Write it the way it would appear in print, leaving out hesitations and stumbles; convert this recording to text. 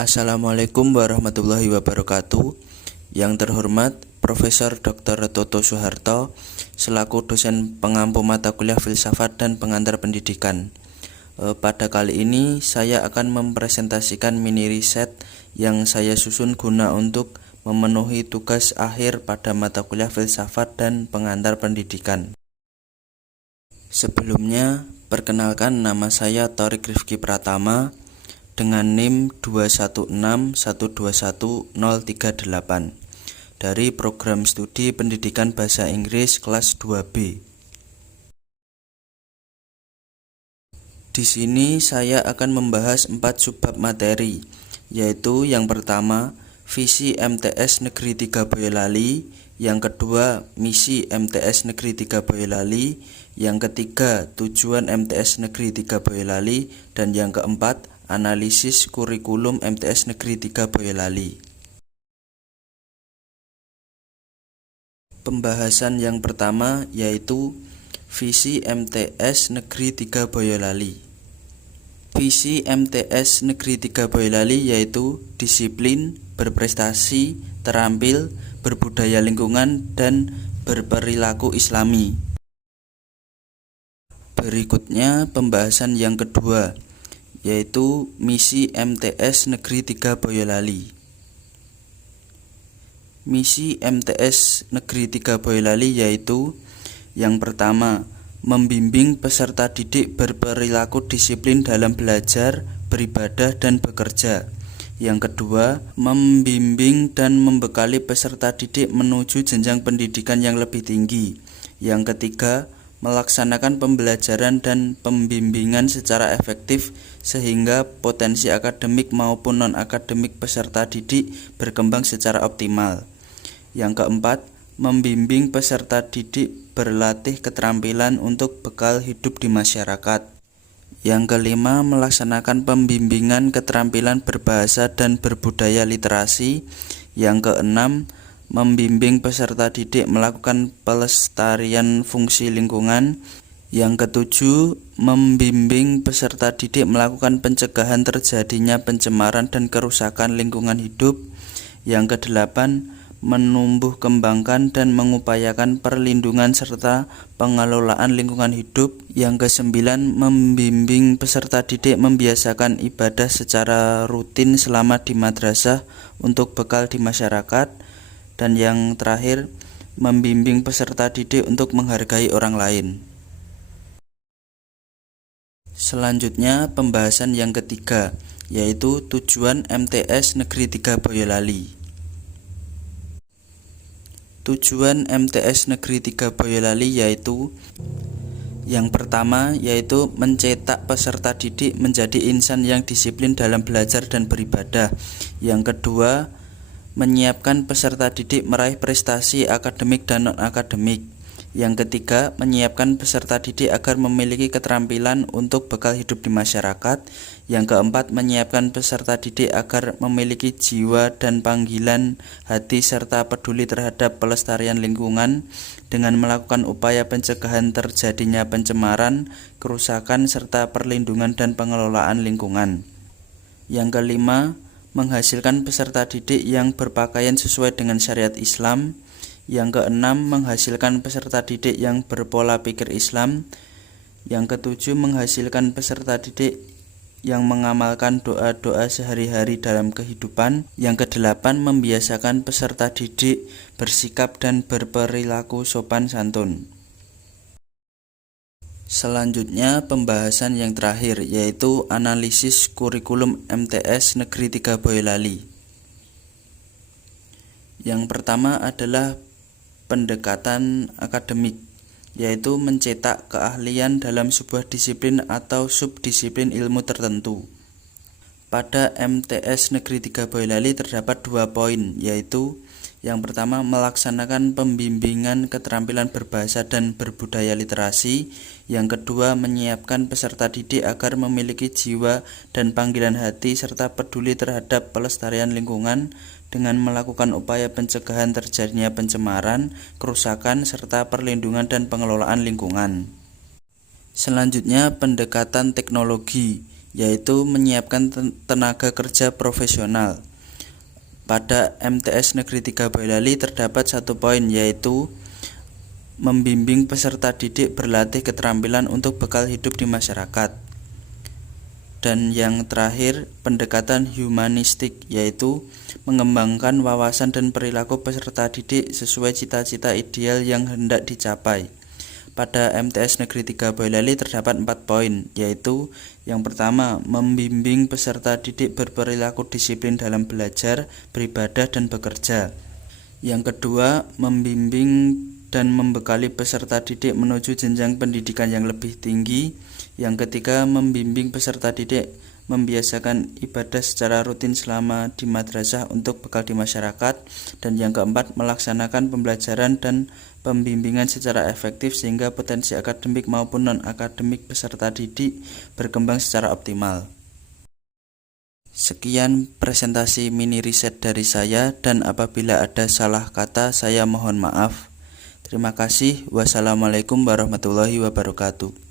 Assalamualaikum warahmatullahi wabarakatuh. Yang terhormat Profesor Dr. Toto Soeharto selaku dosen pengampu mata kuliah filsafat dan pengantar pendidikan. Pada kali ini saya akan mempresentasikan mini riset yang saya susun guna untuk memenuhi tugas akhir pada mata kuliah filsafat dan pengantar pendidikan. Sebelumnya, perkenalkan, nama saya Thorik Rifki Pratama dengan NIM 216121038 dari program studi pendidikan bahasa Inggris kelas 2B. Di sini saya akan membahas 4 subbab materi, yaitu yang pertama, visi MTS Negeri 3 Boyolali, yang kedua, misi MTS Negeri 3 Boyolali, yang ketiga, tujuan MTS Negeri 3 Boyolali, dan yang keempat, analisis kurikulum MTS Negeri 3 Boyolali. Pembahasan yang pertama yaitu visi MTS Negeri 3 Boyolali. Visi MTS Negeri 3 Boyolali yaitu disiplin, berprestasi, terampil, berbudaya lingkungan, dan berperilaku islami. Berikutnya pembahasan yang kedua, yaitu misi MTS Negeri 3 Boyolali. Misi MTS Negeri 3 Boyolali yaitu yang pertama, membimbing peserta didik berperilaku disiplin dalam belajar, beribadah, dan bekerja. Yang kedua, membimbing dan membekali peserta didik menuju jenjang pendidikan yang lebih tinggi. Yang ketiga, melaksanakan pembelajaran dan pembimbingan secara efektif sehingga potensi akademik maupun non-akademik peserta didik berkembang secara optimal. Yang keempat, membimbing peserta didik berlatih keterampilan untuk bekal hidup di masyarakat. Yang kelima, melaksanakan pembimbingan keterampilan berbahasa dan berbudaya literasi. Yang keenam, membimbing peserta didik melakukan pelestarian fungsi lingkungan. Yang ketujuh, membimbing peserta didik melakukan pencegahan terjadinya pencemaran dan kerusakan lingkungan hidup. Yang kedelapan, menumbuh kembangkan dan mengupayakan perlindungan serta pengelolaan lingkungan hidup. Yang kesembilan, membimbing peserta didik membiasakan ibadah secara rutin selama di madrasah untuk bekal di masyarakat. Dan yang terakhir, membimbing peserta didik untuk menghargai orang lain. Selanjutnya pembahasan yang ketiga, yaitu tujuan MTS Negeri 3 Boyolali. Tujuan MTS Negeri 3 Boyolali yaitu yang pertama, yaitu mencetak peserta didik menjadi insan yang disiplin dalam belajar dan beribadah. Yang kedua, menyiapkan peserta didik meraih prestasi akademik dan non-akademik. Yang ketiga, menyiapkan peserta didik agar memiliki keterampilan untuk bekal hidup di masyarakat. Yang keempat, menyiapkan peserta didik agar memiliki jiwa dan panggilan hati serta peduli terhadap pelestarian lingkungan dengan melakukan upaya pencegahan terjadinya pencemaran, kerusakan, serta perlindungan dan pengelolaan lingkungan. Yang kelima, menghasilkan peserta didik yang berpakaian sesuai dengan syariat Islam. Yang keenam, menghasilkan peserta didik yang berpola pikir Islam. Yang ketujuh, menghasilkan peserta didik yang mengamalkan doa-doa sehari-hari dalam kehidupan. Yang kedelapan, membiasakan peserta didik bersikap dan berperilaku sopan santun. Selanjutnya pembahasan yang terakhir, yaitu analisis kurikulum MTS Negeri 3 Boyolali. Yang pertama adalah pendekatan akademik, yaitu mencetak keahlian dalam sebuah disiplin atau subdisiplin ilmu tertentu. Pada MTS Negeri 3 Boyolali terdapat 2 poin, yaitu yang pertama, melaksanakan pembimbingan keterampilan berbahasa dan berbudaya literasi. Yang kedua, menyiapkan peserta didik agar memiliki jiwa dan panggilan hati serta peduli terhadap pelestarian lingkungan dengan melakukan upaya pencegahan terjadinya pencemaran, kerusakan, serta perlindungan dan pengelolaan lingkungan. Selanjutnya, pendekatan teknologi, yaitu menyiapkan tenaga kerja profesional. Pada MTS Negeri 3 Boyolali terdapat 1 poin, yaitu membimbing peserta didik berlatih keterampilan untuk bekal hidup di masyarakat. Dan yang terakhir, pendekatan humanistik, yaitu mengembangkan wawasan dan perilaku peserta didik sesuai cita-cita ideal yang hendak dicapai. Pada MTS Negeri 3 Boyolali terdapat 4 poin, yaitu yang pertama, membimbing peserta didik berperilaku disiplin dalam belajar, beribadah, dan bekerja. Yang kedua, membimbing dan membekali peserta didik menuju jenjang pendidikan yang lebih tinggi. Yang ketiga, membimbing peserta didik membiasakan ibadah secara rutin selama di madrasah untuk bekal di masyarakat. Dan yang keempat, melaksanakan pembelajaran dan pembimbingan secara efektif sehingga potensi akademik maupun non-akademik peserta didik berkembang secara optimal. Sekian presentasi mini riset dari saya, dan apabila ada salah kata saya mohon maaf. Terima kasih. Wassalamualaikum warahmatullahi wabarakatuh.